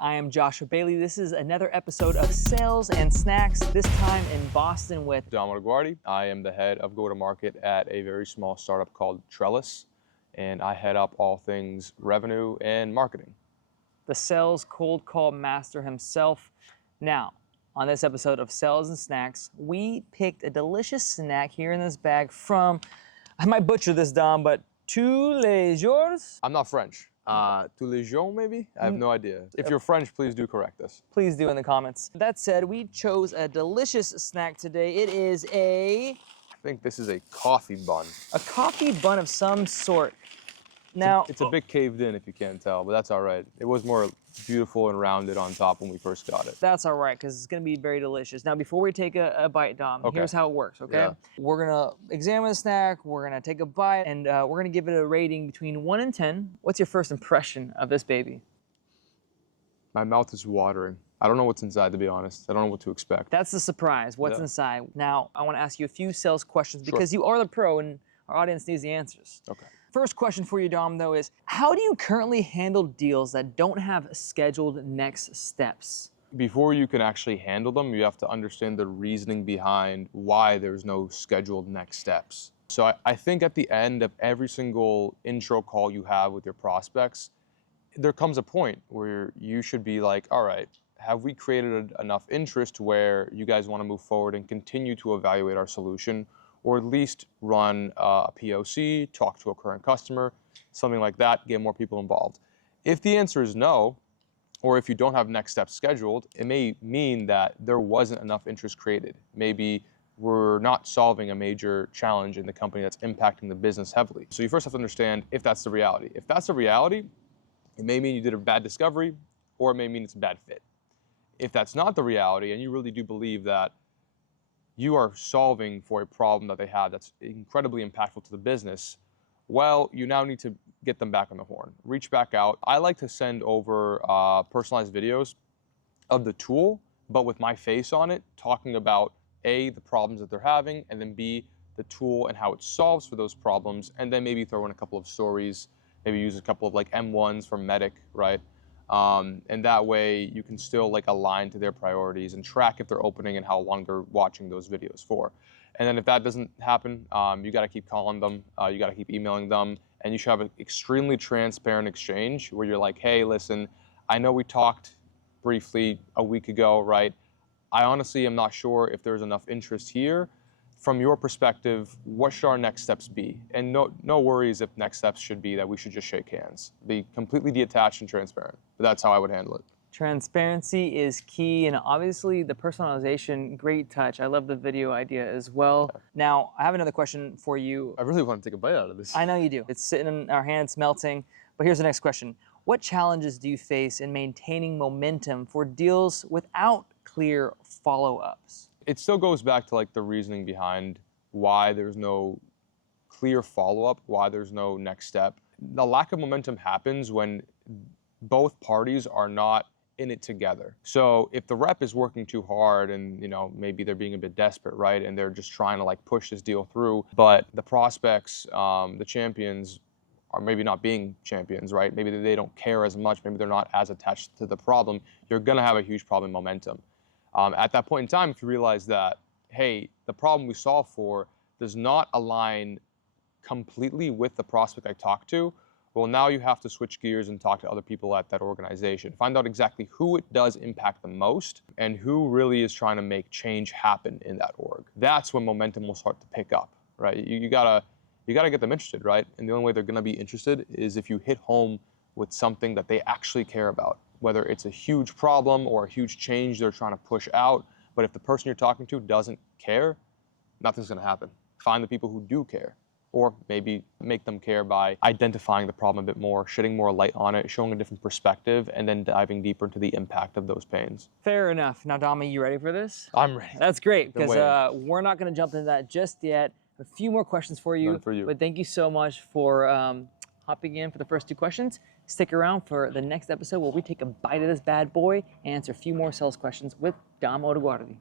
I am Joshua Bailey. This is another episode of Sales and Snacks, this time in Boston with Dom Oboguardi. I am the head of go-to-market at a very small startup called Trellus, and I head up all things revenue and marketing. the sales cold call master himself. Now, on this episode of Sales and Snacks, we picked a delicious snack here in this bag from, I might butcher this, Dom, but tous les jours? I'm not French. Tous les jours, maybe? I have no idea. If you're French, please do correct us. Please do in the comments. That said, we chose a delicious snack today. It is I think this is a coffee bun. a coffee bun of some sort. Now, It's a bit caved in if you can't tell, but that's all right. It was more beautiful and rounded on top when we first got it. that's all right, because it's going to be very delicious. Now, before we take a bite, Dom, Okay. here's how it works, okay? Yeah. We're going to examine the snack, we're going to take a bite, and we're going to give it a rating between 1 and 10. What's your first impression of this baby? My mouth is watering. I don't know what's inside, to be honest. I don't know what to expect. That's the surprise, what's Yeah. inside. Now, I want to ask you a few sales questions Sure. because you are the pro and our audience needs the answers. Okay. First question for you, Dom, though, is how do you currently handle deals that don't have scheduled next steps? Before you can actually handle them, you have to understand the reasoning behind why there's no scheduled next steps. So I think at the end of every single intro call you have with your prospects, there comes a point where you should be like, all right, have we created enough interest where you guys want to move forward and continue to evaluate our solution, or at least run a POC, talk to a current customer, something like that, get more people involved. If the answer is no, or if you don't have next steps scheduled, it may mean that there wasn't enough interest created. Maybe we're not solving a major challenge in the company that's impacting the business heavily. So you first have to understand if that's the reality. If that's the reality, it may mean you did a bad discovery, or it may mean it's a bad fit. If that's not the reality, and you really do believe that you are solving for a problem that they have that's incredibly impactful to the business, well, you now need to get them back on the horn. Reach back out. I like to send over personalized videos of the tool, but with my face on it, talking about A, the problems that they're having, and then B, the tool and how it solves for those problems, and then maybe throw in a couple of stories, maybe use a couple of like M1s from Medic, right? And that way you can still like align to their priorities and track if they're opening and how long they're watching those videos for. And then if that doesn't happen, you got to keep calling them, you got to keep emailing them, and you should have an extremely transparent exchange where you're like, hey, listen, I know we talked briefly a week ago, right? I honestly am not sure if there's enough interest here. From your perspective, what should our next steps be? And no worries if next steps should be that we should just shake hands. Be completely detached and transparent. But that's how I would handle it. Transparency is key, and obviously the personalization, great touch. I love the video idea as well. Now, I have another question for you. I really want to take a bite out of this. I know you do. It's sitting in our hands, melting. But here's the next question. What challenges do you face in maintaining momentum for deals without clear follow-ups? It still goes back to like the reasoning behind why there's no clear follow-up, why there's no next step. The lack of momentum happens when both parties are not in it together. So if the rep is working too hard and maybe they're being a bit desperate, right? And they're just trying to like push this deal through, but the prospects, the champions are maybe not being champions, right? Maybe they don't care as much, maybe they're not as attached to the problem, you're gonna have a huge problem in momentum. At that point in time, if you realize that, hey, the problem we solve for does not align completely with the prospect I talked to, well, now you have to switch gears and talk to other people at that organization. Find out exactly who it does impact the most and who really is trying to make change happen in that org. That's when momentum will start to pick up, right? You gotta get them interested, right? And the only way they're gonna be interested is if you hit home with something that they actually care about, whether it's a huge problem or a huge change they're trying to push out. But if the person you're talking to doesn't care, nothing's gonna happen. Find the people who do care, or maybe make them care by identifying the problem a bit more, shedding more light on it, showing a different perspective, and then diving deeper into the impact of those pains. Fair enough. Now, Dami, you ready for this? I'm ready. That's great, Been because we're not going to jump into that just yet. A few more questions for you. None for you. But thank you so much for hopping in for the first 2 questions. Stick around for the next episode where we take a bite of this bad boy and answer a few more sales questions with Dom Oboguardi.